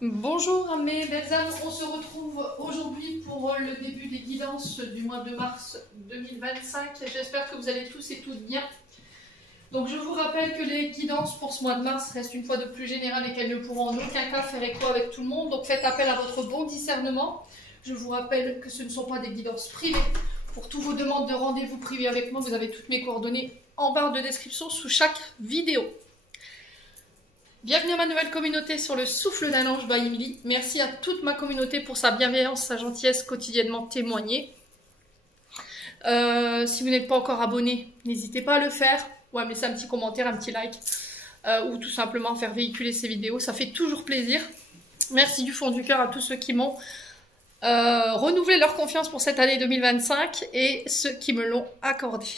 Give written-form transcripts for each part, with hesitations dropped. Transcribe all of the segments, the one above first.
Bonjour mes belles âmes, on se retrouve aujourd'hui pour le début des guidances du mois de mars 2025. J'espère que vous allez tous et toutes bien. Donc je vous rappelle que les guidances pour ce mois de mars restent une fois de plus générales et qu'elles ne pourront en aucun cas faire écho avec tout le monde. Donc faites appel à votre bon discernement. Je vous rappelle que ce ne sont pas des guidances privées. Pour toutes vos demandes de rendez-vous privés avec moi, vous avez toutes mes coordonnées en barre de description sous chaque vidéo. Bienvenue à ma nouvelle communauté sur le souffle d'un ange by Emily. Merci à toute ma communauté pour sa bienveillance, sa gentillesse quotidiennement témoignée. Si vous n'êtes pas encore abonné, n'hésitez pas à le faire ou à me laisser un petit commentaire, un petit like ou tout simplement faire véhiculer ces vidéos. Ça fait toujours plaisir. Merci du fond du cœur à tous ceux qui m'ont renouvelé leur confiance pour cette année 2025 et ceux qui me l'ont accordé.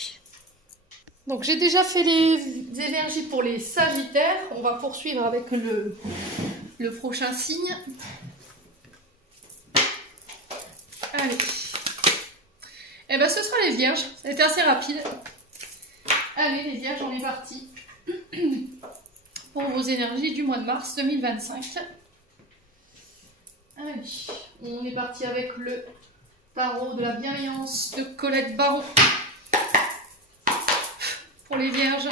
Donc j'ai déjà fait les énergies pour les Sagittaires. On va poursuivre avec le prochain signe. Allez. Et bien ce sera les Vierges. Ça a été assez rapide. Allez les Vierges, on est parti pour vos énergies du mois de mars 2025. Allez. On est parti avec le tarot de la bienveillance de Colette Baron. Pour les Vierges.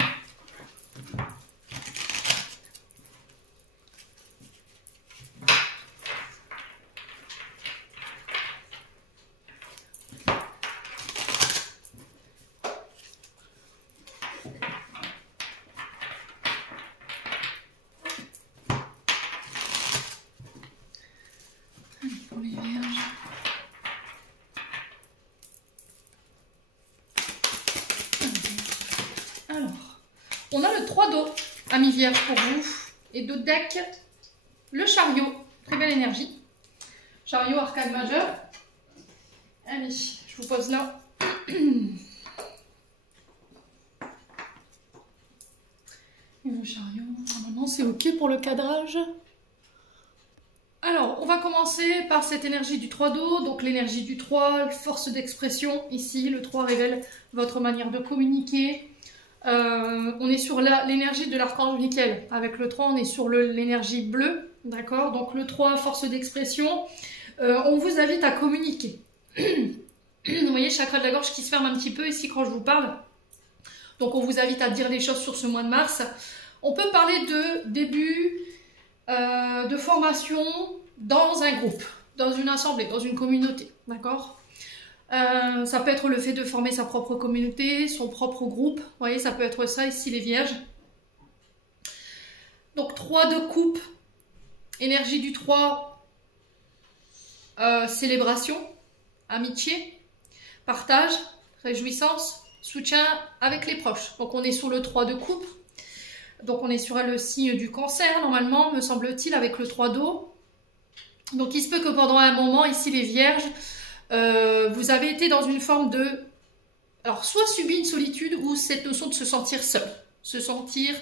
Pour les Vierges. Alors, on a le 3 d'eau, amis vierges pour vous, et d'autres decks, le chariot, très belle énergie, chariot arcane majeur. Allez, je vous pose là. Et le chariot, normalement c'est ok pour le cadrage. Alors, on va commencer par cette énergie du 3 d'eau, donc l'énergie du 3, force d'expression, ici, le 3 révèle votre manière de communiquer. On est sur l'énergie de l'archange Michael. Avec le 3, on est sur l'énergie bleue, d'accord? Donc le 3, force d'expression. On vous invite à communiquer. Vous voyez, chakra de la gorge qui se ferme un petit peu ici quand je vous parle. Donc on vous invite à dire des choses sur ce mois de mars. On peut parler de début de formation dans un groupe, dans une assemblée, dans une communauté, d'accord? Ça peut être le fait de former sa propre communauté, son propre groupe. Vous voyez, ça peut être ça ici les Vierges. Donc 3 de coupe, énergie du 3, célébration, amitié, partage, réjouissance, soutien avec les proches. Donc on est sur le 3 de coupe. Donc on est sur le signe du cancer normalement, me semble-t-il, avec le 3 d'eau. Donc il se peut que pendant un moment, ici les Vierges, vous avez été dans une forme de... Alors, soit subi une solitude ou cette notion de se sentir seul. Se sentir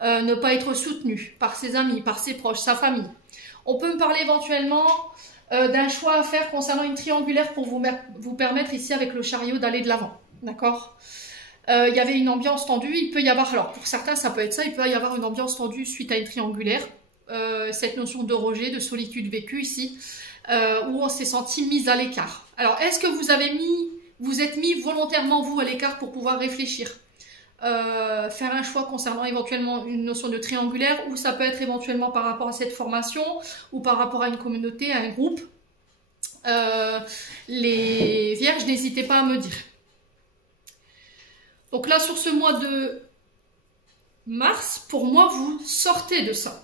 ne pas être soutenu par ses amis, par ses proches, sa famille. On peut me parler éventuellement d'un choix à faire concernant une triangulaire pour vous permettre ici avec le chariot d'aller de l'avant. D'accord? Il y avait une ambiance tendue. Il peut y avoir... Alors, pour certains, ça peut être ça. Il peut y avoir une ambiance tendue suite à une triangulaire. Cette notion de rejet, de solitude vécue ici. Où on s'est senti mis à l'écart. Alors, est-ce que vous êtes mis volontairement vous à l'écart pour pouvoir réfléchir, faire un choix concernant éventuellement une notion de triangulaire, ou ça peut être éventuellement par rapport à cette formation, ou par rapport à une communauté, à un groupe. Les Vierges, n'hésitez pas à me dire. Donc là, sur ce mois de mars, pour moi, vous sortez de ça.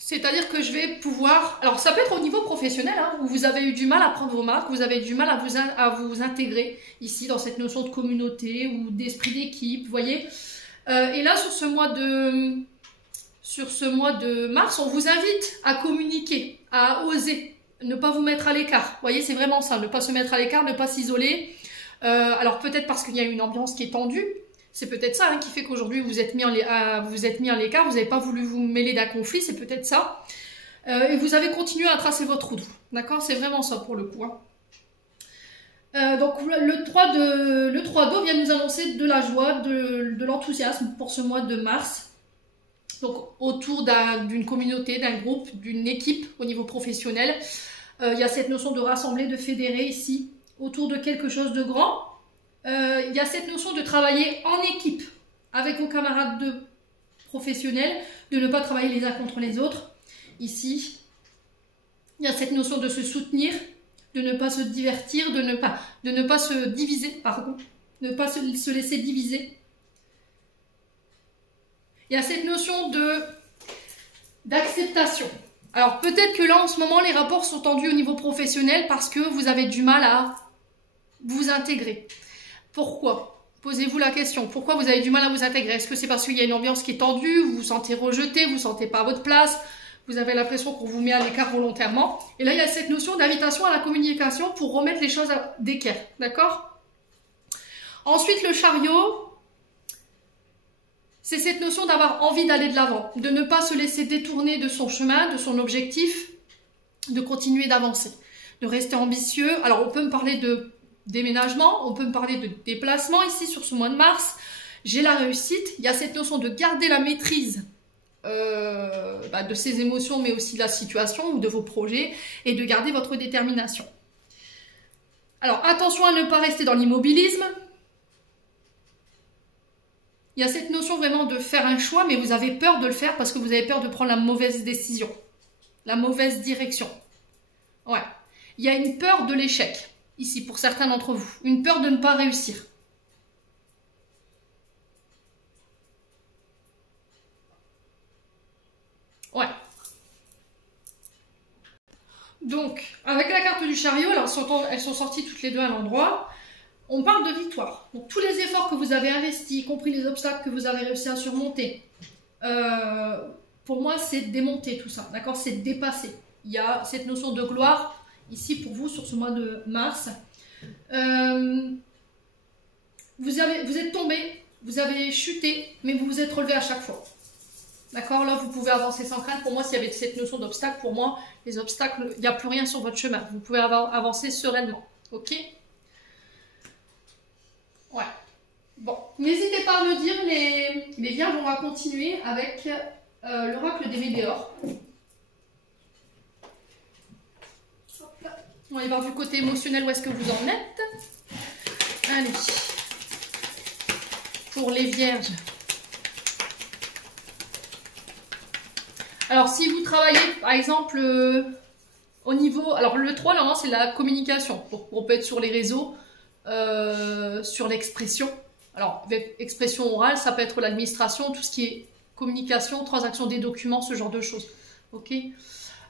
C'est-à-dire que je vais pouvoir... Alors, ça peut être au niveau professionnel, hein, où vous avez eu du mal à prendre vos marques, vous avez eu du mal à vous intégrer ici dans cette notion de communauté ou d'esprit d'équipe, vous voyez. Et là, sur ce mois de mars, on vous invite à communiquer, à oser, ne pas vous mettre à l'écart. Vous voyez, c'est vraiment ça, ne pas se mettre à l'écart, ne pas s'isoler. Alors, peut-être parce qu'il y a une ambiance qui est tendue. C'est peut-être ça hein, qui fait qu'aujourd'hui vous êtes mis à l'écart, vous n'avez pas voulu vous mêler d'un conflit, c'est peut-être ça. Et vous avez continué à tracer votre route, d'accord? C'est vraiment ça pour le coup. Hein. Donc le 3 d'eau vient nous annoncer de la joie, de l'enthousiasme pour ce mois de mars. donc autour d'une communauté, d'un groupe, d'une équipe au niveau professionnel. Il y a cette notion de rassembler, de fédérer ici, autour de quelque chose de grand. Il y a cette notion de travailler en équipe avec vos camarades professionnels, de ne pas travailler les uns contre les autres. Ici, il y a cette notion de se soutenir, de ne pas se divertir, de ne pas se diviser, pardon, ne pas se laisser diviser. Il y a cette notion d'acceptation. Alors peut-être que là en ce moment les rapports sont tendus au niveau professionnel parce que vous avez du mal à vous intégrer. Pourquoi? Posez-vous la question. Pourquoi vous avez du mal à vous intégrer? Est-ce que c'est parce qu'il y a une ambiance qui est tendue, vous vous sentez rejeté, vous ne vous sentez pas à votre place, vous avez l'impression qu'on vous met à l'écart volontairement? Et là il y a cette notion d'invitation à la communication pour remettre les choses d'équerre. D'accord? Ensuite le chariot. C'est cette notion d'avoir envie d'aller de l'avant, de ne pas se laisser détourner de son chemin, de son objectif, de continuer d'avancer, de rester ambitieux. Alors on peut me parler de déménagement, on peut me parler de déplacement ici sur ce mois de mars. J'ai la réussite, il y a cette notion de garder la maîtrise de ses émotions, mais aussi de la situation ou de vos projets, et de garder votre détermination. Alors attention à ne pas rester dans l'immobilisme. Il y a cette notion vraiment de faire un choix, mais vous avez peur de le faire parce que vous avez peur de prendre la mauvaise décision, la mauvaise direction. Ouais. Il y a une peur de l'échec, ici, pour certains d'entre vous. Une peur de ne pas réussir. Ouais. Donc, avec la carte du chariot, alors elles sont sorties toutes les deux à l'endroit. On parle de victoire. Donc, tous les efforts que vous avez investis, y compris les obstacles que vous avez réussi à surmonter, pour moi, c'est démonter tout ça. D'accord? C'est dépasser. Il y a cette notion de gloire, ici, pour vous, sur ce mois de mars. Vous êtes tombé, vous avez chuté, mais vous vous êtes relevé à chaque fois. D'accord? Là, vous pouvez avancer sans crainte. Pour moi, s'il y avait cette notion d'obstacle, pour moi, les obstacles, il n'y a plus rien sur votre chemin. Vous pouvez avancer sereinement. Ok? Ouais. Bon, n'hésitez pas à me dire, les vierges, on va continuer avec l'oracle des météores. On va aller voir du côté émotionnel où est-ce que vous en êtes. Allez. Pour les vierges. Alors, si vous travaillez, par exemple, au niveau... Alors, le 3, normalement, c'est la communication. On peut être sur les réseaux, sur l'expression. Alors, expression orale, ça peut être l'administration, tout ce qui est communication, transaction des documents, ce genre de choses. Ok.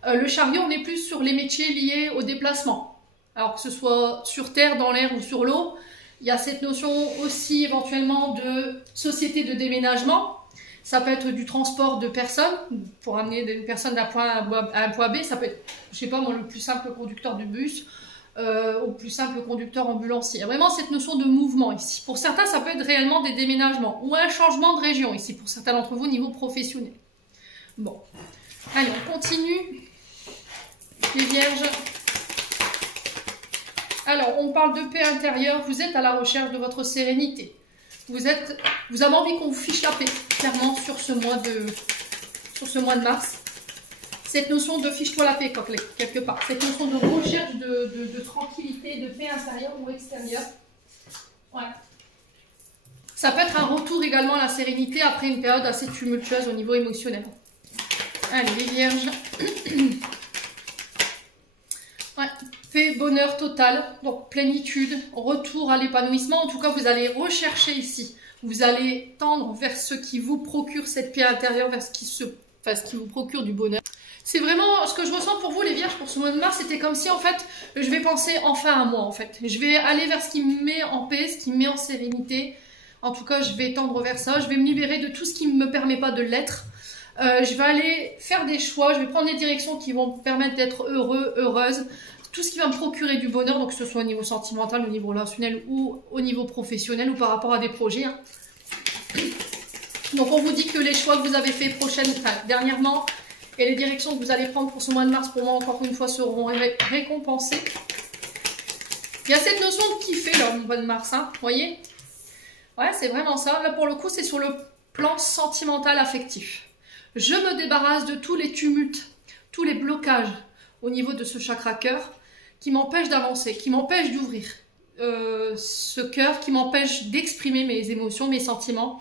Le chariot, on est plus sur les métiers liés au déplacement. Alors, que ce soit sur terre, dans l'air ou sur l'eau. Il y a cette notion aussi, éventuellement, de société de déménagement. Ça peut être du transport de personnes, pour amener des personnes d'un point A à un point B. Ça peut être, je sais pas moi, le plus simple conducteur de bus, au plus simple conducteur ambulancier. Il y a vraiment cette notion de mouvement ici. Pour certains, ça peut être réellement des déménagements ou un changement de région ici, pour certains d'entre vous au niveau professionnel. Bon, allez, on continue. Les vierges. Alors, on parle de paix intérieure. Vous êtes à la recherche de votre sérénité. Vous avez envie qu'on vous fiche la paix, clairement, sur ce mois de mars. Cette notion de fiche-toi la paix, quelque part. Cette notion de recherche de tranquillité, de paix intérieure ou extérieure. Ouais. Ça peut être un retour également à la sérénité après une période assez tumultueuse au niveau émotionnel. Allez, les vierges. Ouais. Paix, bonheur total, donc plénitude, retour à l'épanouissement. En tout cas, vous allez rechercher ici. Vous allez tendre vers ce qui vous procure cette paix intérieure, vers ce qui vous procure du bonheur. C'est vraiment ce que je ressens pour vous, les vierges, pour ce mois de mars. C'était comme si, en fait, je vais penser enfin à moi, en fait. Je vais aller vers ce qui me met en paix, ce qui me met en sérénité. En tout cas, je vais tendre vers ça. Je vais me libérer de tout ce qui ne me permet pas de l'être. Je vais aller faire des choix. Je vais prendre des directions qui vont me permettre d'être heureux, heureuse. Tout ce qui va me procurer du bonheur, donc que ce soit au niveau sentimental, au niveau relationnel ou au niveau professionnel ou par rapport à des projets. Hein. Donc on vous dit que les choix que vous avez faits dernièrement et les directions que vous allez prendre pour ce mois de mars, pour moi encore une fois, seront récompensées. Il y a cette notion de kiffer là, au mois de mars, hein, vous voyez? Ouais, c'est vraiment ça. Là pour le coup, c'est sur le plan sentimental affectif. Je me débarrasse de tous les tumultes, tous les blocages au niveau de ce chakra cœur qui m'empêchent d'avancer, qui m'empêchent d'ouvrir ce cœur, qui m'empêche d'exprimer mes émotions, mes sentiments,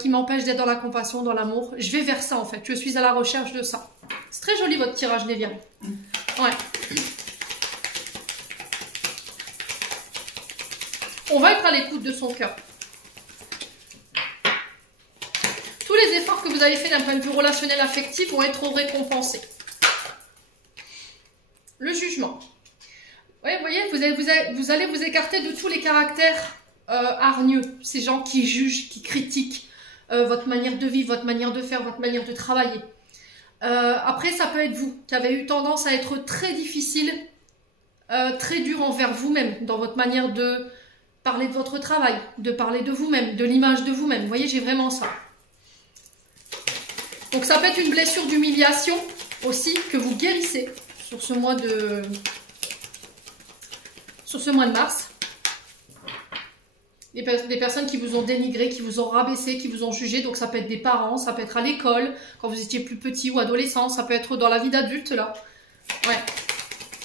qui m'empêche d'être dans la compassion, dans l'amour. Je vais vers ça en fait, je suis à la recherche de ça. C'est très joli votre tirage des Vierges. Ouais. On va être à l'écoute de son cœur. Tous les efforts que vous avez faits d'un point de vue relationnel affectif vont être récompensés. Le jugement. Ouais, vous voyez, vous allez vous écarter de tous les caractères hargneux. Ces gens qui jugent, qui critiquent votre manière de vivre, votre manière de faire, votre manière de travailler. Après, ça peut être vous qui avez eu tendance à être très difficile, très dur envers vous-même dans votre manière de parler de votre travail, de parler de vous-même, de l'image de vous-même. Vous voyez, j'ai vraiment ça. Donc ça peut être une blessure d'humiliation aussi que vous guérissez sur ce mois de mars. Des personnes qui vous ont dénigré, qui vous ont rabaissé, qui vous ont jugé. Donc ça peut être des parents, ça peut être à l'école, quand vous étiez plus petit ou adolescent, ça peut être dans la vie d'adulte là. Ouais.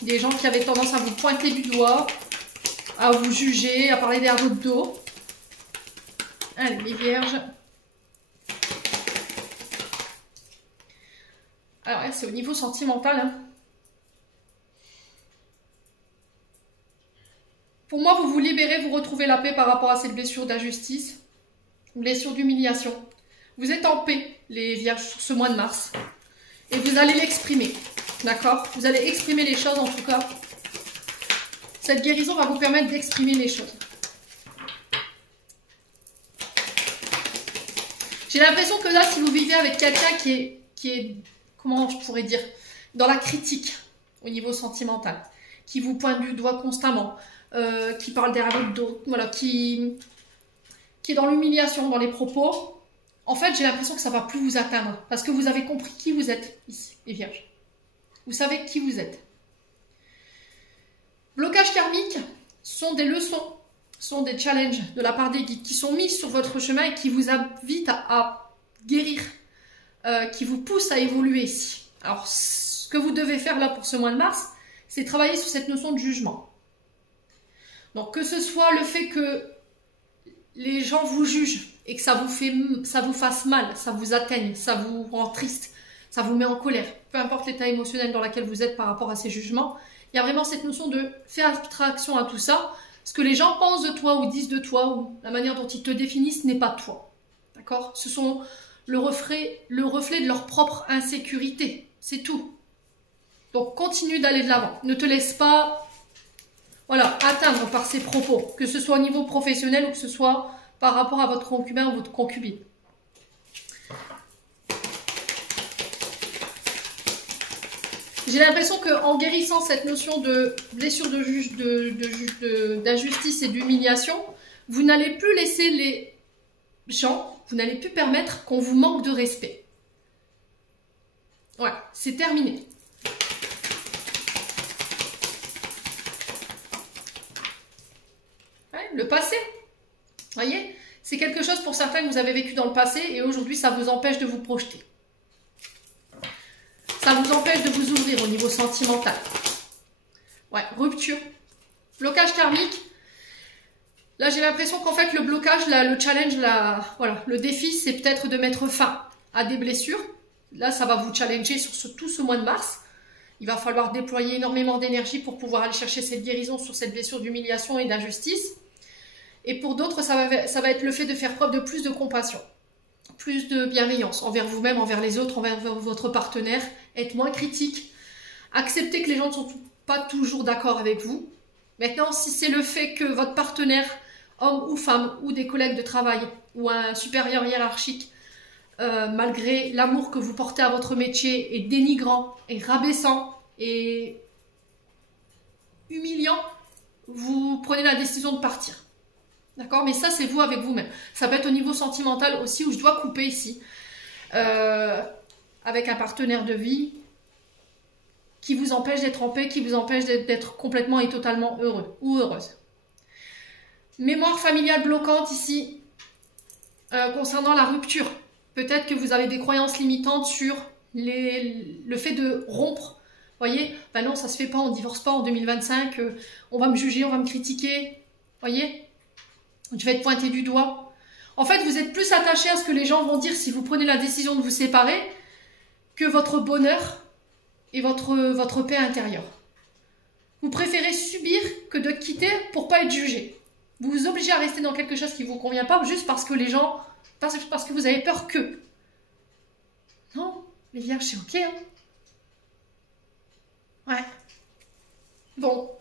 Des gens qui avaient tendance à vous pointer du doigt, à vous juger, à parler derrière votre dos. Allez, les Vierges. Alors, c'est au niveau sentimental. Hein. Pour moi, vous vous libérez, vous retrouvez la paix par rapport à cette blessure d'injustice, blessure d'humiliation. Vous êtes en paix, les Vierges, sur ce mois de mars. Et vous allez l'exprimer. D'accord? Vous allez exprimer les choses, en tout cas. Cette guérison va vous permettre d'exprimer les choses. J'ai l'impression que là, si vous vivez avec quelqu'un qui est, comment je pourrais dire, dans la critique au niveau sentimental, qui vous pointe du doigt constamment, qui parle derrière votre dos, voilà, qui est dans l'humiliation, dans les propos, en fait, j'ai l'impression que ça ne va plus vous atteindre, parce que vous avez compris qui vous êtes ici, les Vierges. Vous savez qui vous êtes. Blocages karmiques sont des leçons, sont des challenges de la part des guides qui sont mis sur votre chemin et qui vous invitent à guérir, qui vous poussent à évoluer ici. Alors, ce que vous devez faire là pour ce mois de mars, c'est travailler sur cette notion de jugement. Donc, que ce soit le fait que les gens vous jugent et que ça vous fasse mal, ça vous atteigne, ça vous rend triste, ça vous met en colère, peu importe l'état émotionnel dans lequel vous êtes par rapport à ces jugements, il y a vraiment cette notion de faire abstraction à tout ça. Ce que les gens pensent de toi ou disent de toi ou la manière dont ils te définissent n'est pas toi. D'accord? Ce sont le reflet de leur propre insécurité. C'est tout. Donc continue d'aller de l'avant. Ne te laisse pas atteindre par ces propos, que ce soit au niveau professionnel ou que ce soit par rapport à votre concubin ou votre concubine. J'ai l'impression qu'en guérissant cette notion de blessure d'injustice et d'humiliation, vous n'allez plus laisser les gens, vous n'allez plus permettre qu'on vous manque de respect. Ouais, c'est terminé. Ouais, le passé, voyez, c'est quelque chose pour certains que vous avez vécu dans le passé et aujourd'hui ça vous empêche de vous projeter. Ça vous empêche de vous ouvrir au niveau sentimental. Ouais, rupture. Blocage karmique. Là, j'ai l'impression qu'en fait, le blocage, le challenge, le défi, c'est peut-être de mettre fin à des blessures. Là, ça va vous challenger sur tout ce mois de mars. Il va falloir déployer énormément d'énergie pour pouvoir aller chercher cette guérison sur cette blessure d'humiliation et d'injustice. Et pour d'autres, ça va être le fait de faire preuve de plus de compassion. Plus de bienveillance envers vous-même, envers les autres, envers votre partenaire, être moins critique, accepter que les gens ne sont pas toujours d'accord avec vous. Maintenant, si c'est le fait que votre partenaire, homme ou femme, ou des collègues de travail, ou un supérieur hiérarchique, malgré l'amour que vous portez à votre métier, est dénigrant, et rabaissant, et humiliant, vous prenez la décision de partir. D'accord? Mais ça, c'est vous avec vous-même. Ça peut être au niveau sentimental aussi, où je dois couper ici. Avec un partenaire de vie qui vous empêche d'être en paix, qui vous empêche d'être complètement et totalement heureux ou heureuse. Mémoire familiale bloquante ici, concernant la rupture. Peut-être que vous avez des croyances limitantes sur le fait de rompre. Voyez, ben non, ça se fait pas, on divorce pas en 2025, on va me juger, on va me critiquer. Voyez, je vais être pointé du doigt. En fait, vous êtes plus attaché à ce que les gens vont dire si vous prenez la décision de vous séparer que votre bonheur et votre paix intérieure. Vous préférez subir que de quitter pour pas être jugé. Vous vous obligez à rester dans quelque chose qui ne vous convient pas juste parce que les gens, parce que vous avez peur qu'eux. Non, les vierges, c'est ok. Hein. Ouais. Bon.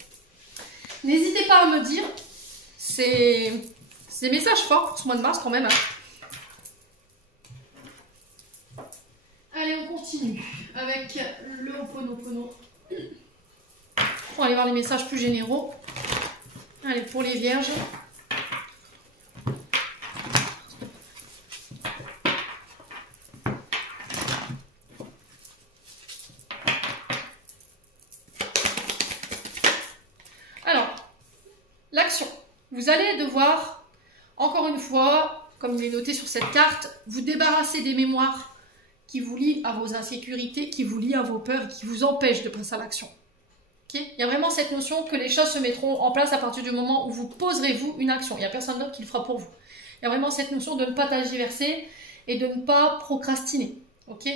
N'hésitez pas à me dire. C'est des messages forts pour ce mois de mars quand même. Hein. Allez, on continue avec le Ho'oponopono. On va aller voir les messages plus généraux. Allez, pour les vierges. Alors, l'action. Vous allez devoir, encore une fois, comme il est noté sur cette carte, vous débarrasser des mémoires qui vous lient à vos insécurités, qui vous lient à vos peurs, qui vous empêchent de passer à l'action. Okay. Il y a vraiment cette notion que les choses se mettront en place à partir du moment où vous poserez vous une action. Il n'y a personne d'autre qui le fera pour vous. Il y a vraiment cette notion de ne pas tergiverser et de ne pas procrastiner. Ok.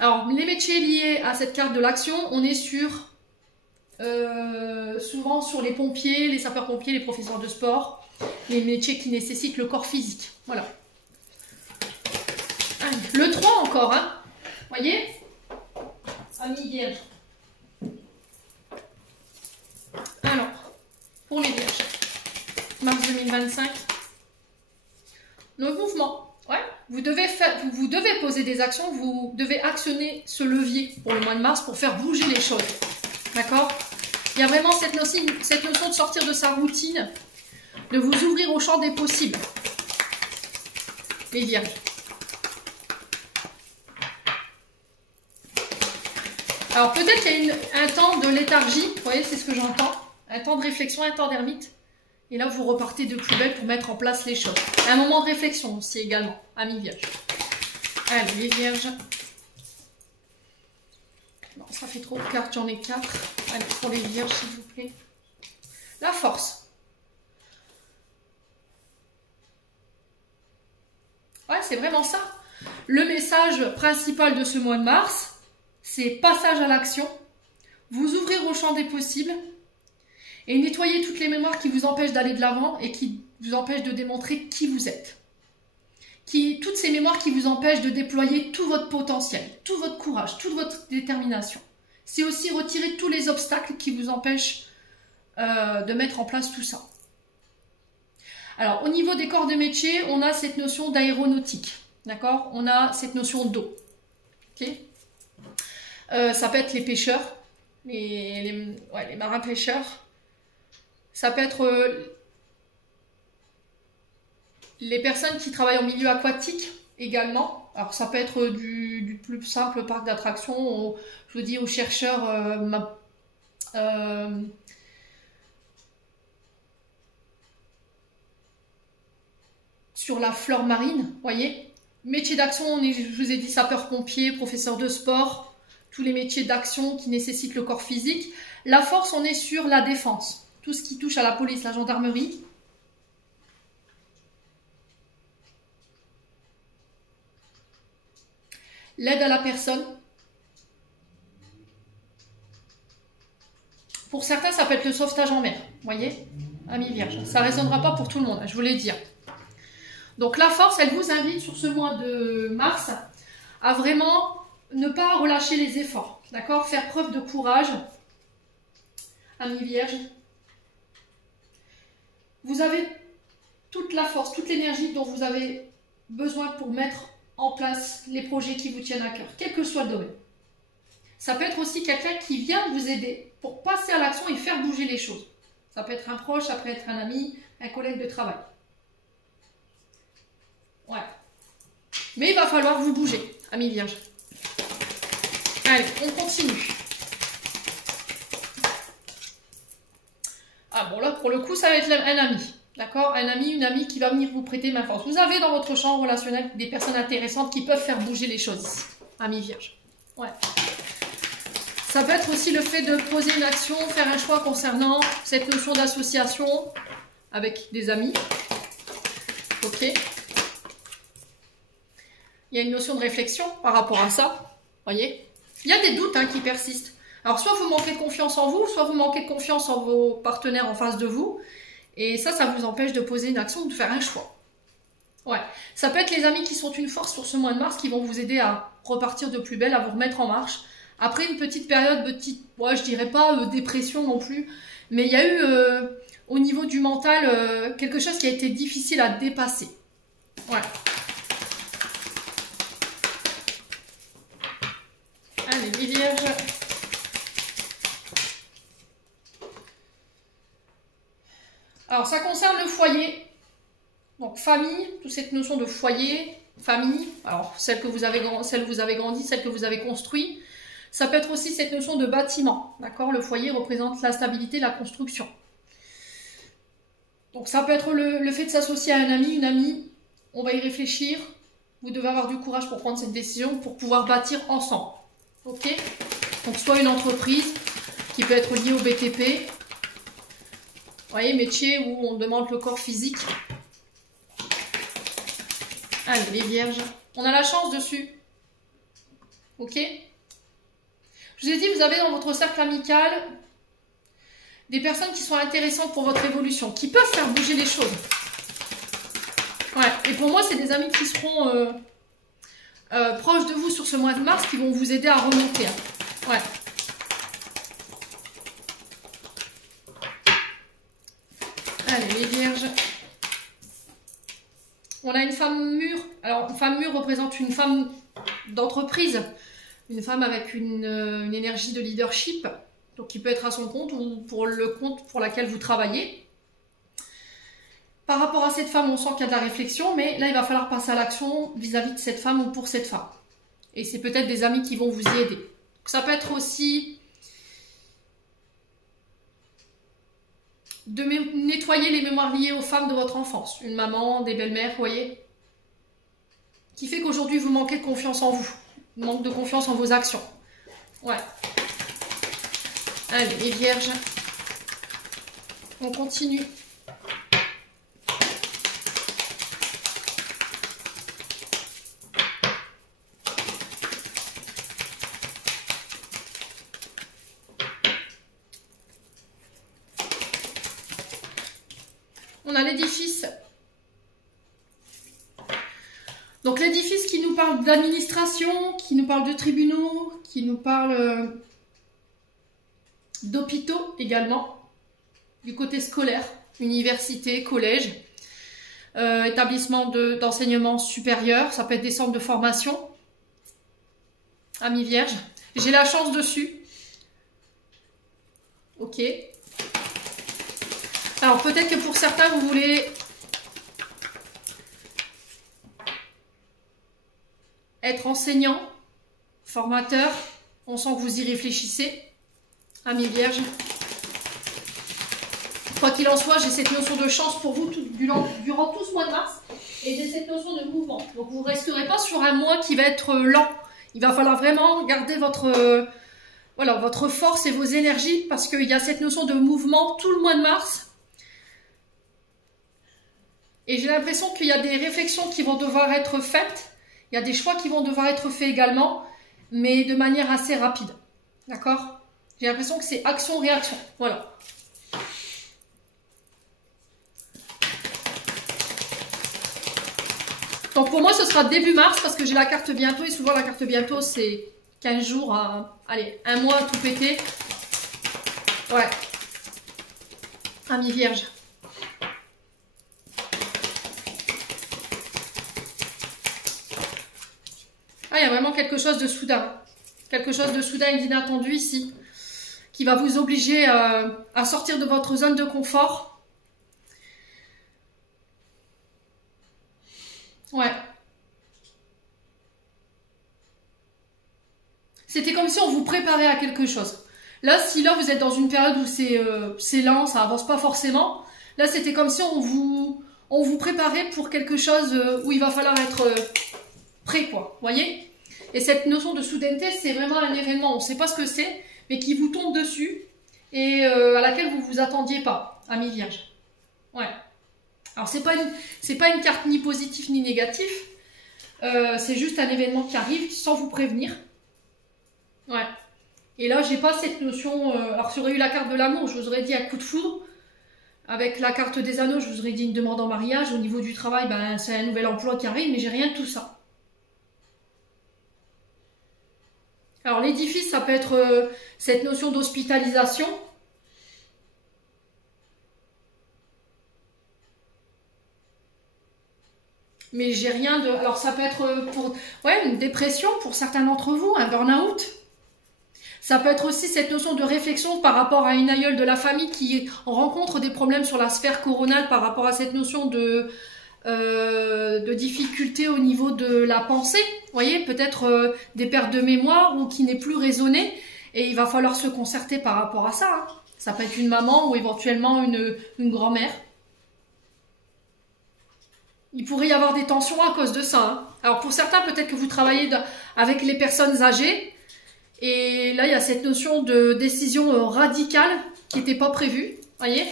Alors, les métiers liés à cette carte de l'action, on est sur souvent sur les pompiers, les sapeurs-pompiers, les professeurs de sport, les métiers qui nécessitent le corps physique. Voilà. Allez, le 3 encore, hein. Voyez, amis vierges. Alors, pour les vierges, mars 2025, le mouvement. Ouais, vous devez poser des actions, vous devez actionner ce levier pour le mois de mars pour faire bouger les choses. D'accord? Il y a vraiment cette notion de sortir de sa routine, de vous ouvrir au champ des possibles. Les vierges. Alors peut-être qu'il y a un temps de léthargie, vous voyez, c'est ce que j'entends. Un temps de réflexion, un temps d'ermite. Et là, vous repartez de plus belle pour mettre en place les choses. Un moment de réflexion aussi également, amis vierges. Allez, les vierges. Non, ça fait trop de cartes, j'en ai 4. Allez, pour les vierges, s'il vous plaît. La force. Ouais, c'est vraiment ça. Le message principal de ce mois de mars, c'est passage à l'action. Vous ouvrir au champ des possibles. Et nettoyer toutes les mémoires qui vous empêchent d'aller de l'avant et qui vous empêchent de démontrer qui vous êtes. Toutes ces mémoires qui vous empêchent de déployer tout votre potentiel, tout votre courage, toute votre détermination. C'est aussi retirer tous les obstacles qui vous empêchent de mettre en place tout ça. Alors, au niveau des corps de métier, on a cette notion d'aéronautique. D'accord? On a cette notion d'eau. Okay? Ça peut être les pêcheurs, les marins pêcheurs. Ça peut être les personnes qui travaillent en milieu aquatique également. Alors ça peut être du plus simple parc d'attractions, je vous dis aux chercheurs sur la flore marine, voyez. Métier d'action, je vous ai dit sapeur-pompier, professeur de sport, tous les métiers d'action qui nécessitent le corps physique. La force, on est sur la défense. Tout ce qui touche à la police, la gendarmerie. L'aide à la personne. Pour certains, ça peut être le sauvetage en mer. Vous voyez, amis vierges. Ça ne résonnera pas pour tout le monde, je vous l'ai dit. Donc la force, elle vous invite sur ce mois de mars à vraiment ne pas relâcher les efforts. D'accord? Faire preuve de courage. Amis vierges. Vous avez toute la force, toute l'énergie dont vous avez besoin pour mettre en place les projets qui vous tiennent à cœur, quel que soit le domaine. Ça peut être aussi quelqu'un qui vient vous aider pour passer à l'action et faire bouger les choses. Ça peut être un proche, ça peut être un ami, un collègue de travail. Ouais. Mais il va falloir vous bouger, amis vierges. Allez, on continue. Ah bon, là, pour le coup, ça va être un ami. D'accord? Un ami, une amie qui va venir vous prêter main forte. Vous avez dans votre champ relationnel des personnes intéressantes qui peuvent faire bouger les choses ici. Ami Vierge. Ouais. Ça peut être aussi le fait de poser une action, faire un choix concernant cette notion d'association avec des amis. Ok. Il y a une notion de réflexion par rapport à ça. Voyez? Il y a des doutes hein, qui persistent. Alors, soit vous manquez de confiance en vous, soit vous manquez de confiance en vos partenaires en face de vous. Et ça vous empêche de poser une action ou de faire un choix. Ouais. Ça peut être les amis qui sont une force sur ce mois de mars qui vont vous aider à repartir de plus belle, à vous remettre en marche. Après une petite période, je dirais pas dépression non plus, mais il y a eu au niveau du mental quelque chose qui a été difficile à dépasser. Ouais. Allez, les vierges. Alors, ça concerne le foyer. Donc, famille, toute cette notion de foyer, famille. Alors, celle que vous avez grandi, celle que vous avez construite. Ça peut être aussi cette notion de bâtiment. D'accord? Le foyer représente la stabilité, la construction. Donc, ça peut être le fait de s'associer à un ami, une amie. On va y réfléchir. Vous devez avoir du courage pour prendre cette décision, pour pouvoir bâtir ensemble. Ok? Donc, soit une entreprise qui peut être liée au BTP. Vous voyez, métier où on demande le corps physique. Allez, les vierges. On a la chance dessus. Ok? Je vous ai dit, vous avez dans votre cercle amical des personnes qui sont intéressantes pour votre évolution, qui peuvent faire bouger les choses. Ouais, et pour moi, c'est des amis qui seront proches de vous sur ce mois de mars, qui vont vous aider à remonter. Ouais. Allez, les vierges. On a une femme mûre. Alors, une femme mûre représente une femme d'entreprise. Une femme avec une énergie de leadership. Donc, qui peut être à son compte ou pour le compte pour lequel vous travaillez. Par rapport à cette femme, on sent qu'il y a de la réflexion. Mais là, il va falloir passer à l'action vis-à-vis de cette femme ou pour cette femme. Et c'est peut-être des amis qui vont vous y aider. Donc, ça peut être aussi de nettoyer les mémoires liées aux femmes de votre enfance. Une maman, des belles-mères, vous voyez. Qui fait qu'aujourd'hui, vous manquez de confiance en vous. Manque de confiance en vos actions. Ouais. Allez, les vierges. On continue. On a l'édifice. Donc l'édifice qui nous parle d'administration, qui nous parle de tribunaux, qui nous parle d'hôpitaux également, du côté scolaire, université, collège, établissement d'enseignement supérieur, ça peut être des centres de formation. Amis vierges, j'ai la chance dessus. Ok. Alors peut-être que pour certains, vous voulez être enseignant, formateur. On sent que vous y réfléchissez. Amis vierges. Quoi qu'il en soit, j'ai cette notion de chance pour vous durant tout ce mois de mars. Et j'ai cette notion de mouvement. Donc vous ne resterez pas sur un mois qui va être lent. Il va falloir vraiment garder votre force et vos énergies. Parce qu'il y a cette notion de mouvement tout le mois de mars. Et j'ai l'impression qu'il y a des réflexions qui vont devoir être faites. Il y a des choix qui vont devoir être faits également. Mais de manière assez rapide. D'accord? J'ai l'impression que c'est action-réaction. Voilà. Donc pour moi, ce sera début mars parce que j'ai la carte bientôt. Et souvent, la carte bientôt, c'est 15 jours à... Allez, un mois à tout péter. Ouais. Amis vierges. Ah, il y a vraiment quelque chose de soudain. Quelque chose de soudain et d'inattendu ici. Qui va vous obliger à sortir de votre zone de confort. Ouais. C'était comme si on vous préparait à quelque chose. Là, si là vous êtes dans une période où c'est lent, ça avance pas forcément, Là, c'était comme si on vous préparait pour quelque chose où il va falloir être prêt, quoi. Vous voyez? Et cette notion de soudaineté, c'est vraiment un événement. On ne sait pas ce que c'est, mais qui vous tombe dessus et à laquelle vous ne vous attendiez pas, ami Vierge. Ouais. Alors, c'est pas une carte ni positive ni négative. C'est juste un événement qui arrive sans vous prévenir. Ouais. Et là, j'ai pas cette notion... alors, si j'aurais eu la carte de l'amour, je vous aurais dit un coup de foudre. Avec la carte des anneaux, je vous aurais dit une demande en mariage. Au niveau du travail, ben, c'est un nouvel emploi qui arrive, mais j'ai rien de tout ça. Alors, l'édifice, ça peut être cette notion d'hospitalisation. Mais j'ai rien de... Alors, ça peut être pour une dépression pour certains d'entre vous, un burn-out. Ça peut être aussi cette notion de réflexion par rapport à une aïeule de la famille qui rencontre des problèmes sur la sphère coronale par rapport à cette notion de difficulté au niveau de la pensée. Vous voyez, peut-être des pertes de mémoire ou qui n'est plus raisonnée. Et il va falloir se concerter par rapport à ça. Hein. Ça peut être une maman ou éventuellement une grand-mère. Il pourrait y avoir des tensions à cause de ça. Hein. Alors pour certains, peut-être que vous travaillez avec les personnes âgées. Et là, il y a cette notion de décision radicale qui n'était pas prévue. Voyez,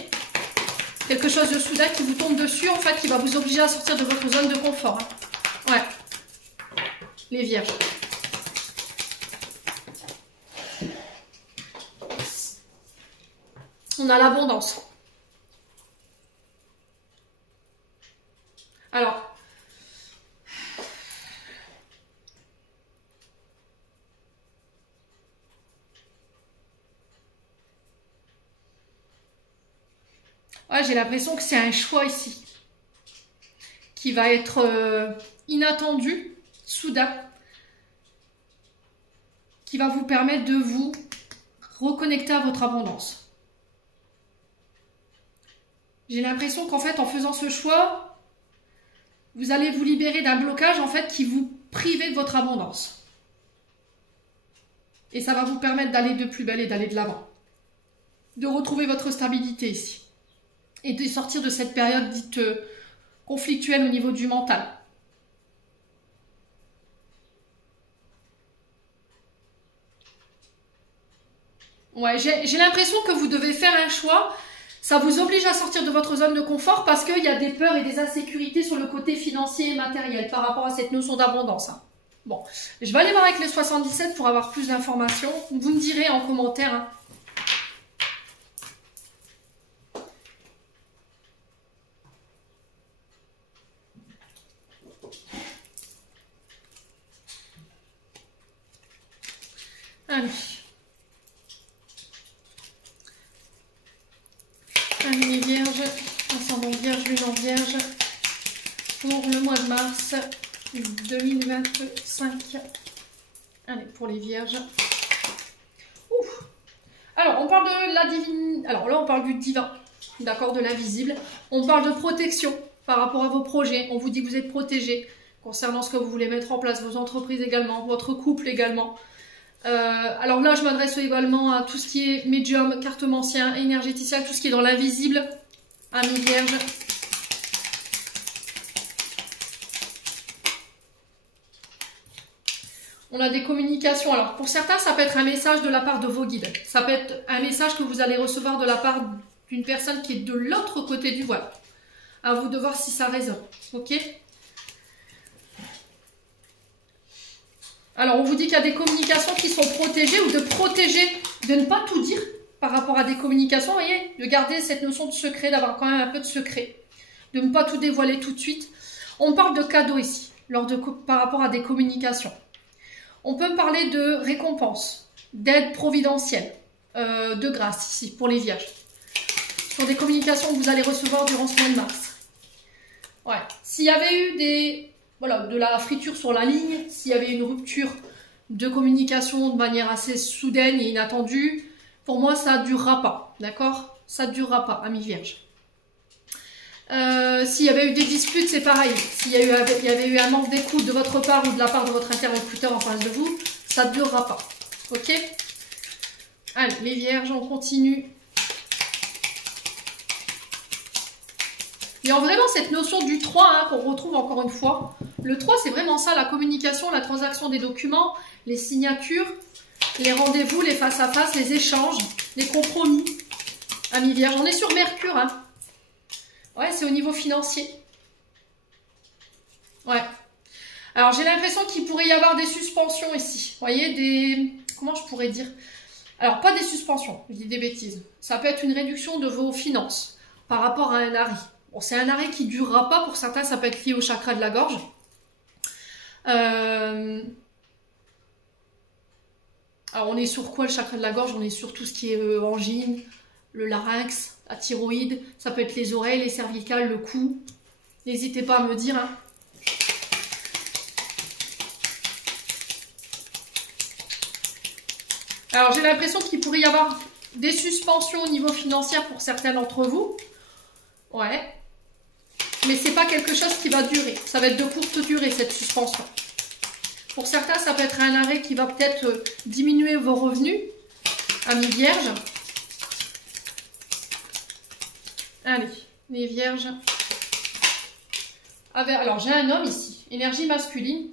quelque chose de soudain qui vous tombe dessus, en fait, qui va vous obliger à sortir de votre zone de confort. Hein. Ouais. Les vierges. On a l'abondance. Alors, ouais, j'ai l'impression que c'est un choix ici qui va être inattendu, soudain, qui va vous permettre de vous reconnecter à votre abondance. J'ai l'impression qu'en fait, en faisant ce choix, vous allez vous libérer d'un blocage en fait qui vous privait de votre abondance. Et ça va vous permettre d'aller de plus belle et d'aller de l'avant. De retrouver votre stabilité ici. Et de sortir de cette période dite conflictuelle au niveau du mental. Ouais, j'ai l'impression que vous devez faire un choix. Ça vous oblige à sortir de votre zone de confort parce qu'il y a des peurs et des insécurités sur le côté financier et matériel par rapport à cette notion d'abondance. Hein. Bon, je vais aller voir avec les 77 pour avoir plus d'informations. Vous me direz en commentaire. Hein. Allez. Allez les vierges, ascendant vierge, lune en vierge, pour le mois de mars 2025. Allez, pour les vierges. Ouf. Alors, on parle de la divine... Alors là, on parle du divin, d'accord, de l'invisible. On parle de protection par rapport à vos projets. On vous dit que vous êtes protégé concernant ce que vous voulez mettre en place, vos entreprises également, votre couple également. Alors là, je m'adresse également à tout ce qui est médium, cartomancien, énergéticien, tout ce qui est dans l'invisible, amis vierges. On a des communications. Alors, pour certains, ça peut être un message de la part de vos guides. Ça peut être un message que vous allez recevoir de la part d'une personne qui est de l'autre côté du voile. À vous de voir si ça résonne. Ok ? Alors, on vous dit qu'il y a des communications qui sont protégées ou de protéger, de ne pas tout dire par rapport à des communications, vous voyez, de garder cette notion de secret, d'avoir quand même un peu de secret, de ne pas tout dévoiler tout de suite. On parle de cadeaux ici, par rapport à des communications. On peut parler de récompense, d'aide providentielle, de grâce ici, pour les vierges. Ce sont des communications que vous allez recevoir durant ce mois de mars. Ouais. S'il y avait eu de la friture sur la ligne, s'il y avait une rupture de communication de manière assez soudaine et inattendue, pour moi, ça ne durera pas, d'accord? Ça ne durera pas, amis vierges. S'il y avait eu des disputes, c'est pareil. S'il y avait eu un manque d'écoute de votre part ou de la part de votre interlocuteur en face de vous, ça ne durera pas, ok? Allez, les vierges, on continue. Il y a vraiment cette notion du 3 hein, qu'on retrouve encore une fois. Le 3, c'est vraiment ça, la communication, la transaction des documents, les signatures, les rendez-vous, les face-à-face, les échanges, les compromis. Amis Vierge, on est sur Mercure. Hein. Ouais, c'est au niveau financier. Ouais. Alors, j'ai l'impression qu'il pourrait y avoir des suspensions ici. Vous voyez, des... Comment je pourrais dire? Alors, pas des suspensions, je dis des bêtises. Ça peut être une réduction de vos finances par rapport à un arrêt. Bon, c'est un arrêt qui ne durera pas. Pour certains, ça peut être lié au chakra de la gorge. Alors, on est sur quoi le chakra de la gorge? On est sur tout ce qui est angine, le larynx, la thyroïde. Ça peut être les oreilles, les cervicales, le cou. N'hésitez pas à me dire. Hein. Alors, j'ai l'impression qu'il pourrait y avoir des suspensions au niveau financier pour certains d'entre vous. Ouais. Mais c'est pas quelque chose qui va durer. Ça va être de courte durée, cette suspension. Pour certains, ça peut être un arrêt qui va peut-être diminuer vos revenus. Amis Vierges. Allez, les Vierges. Alors, j'ai un homme ici. Énergie masculine.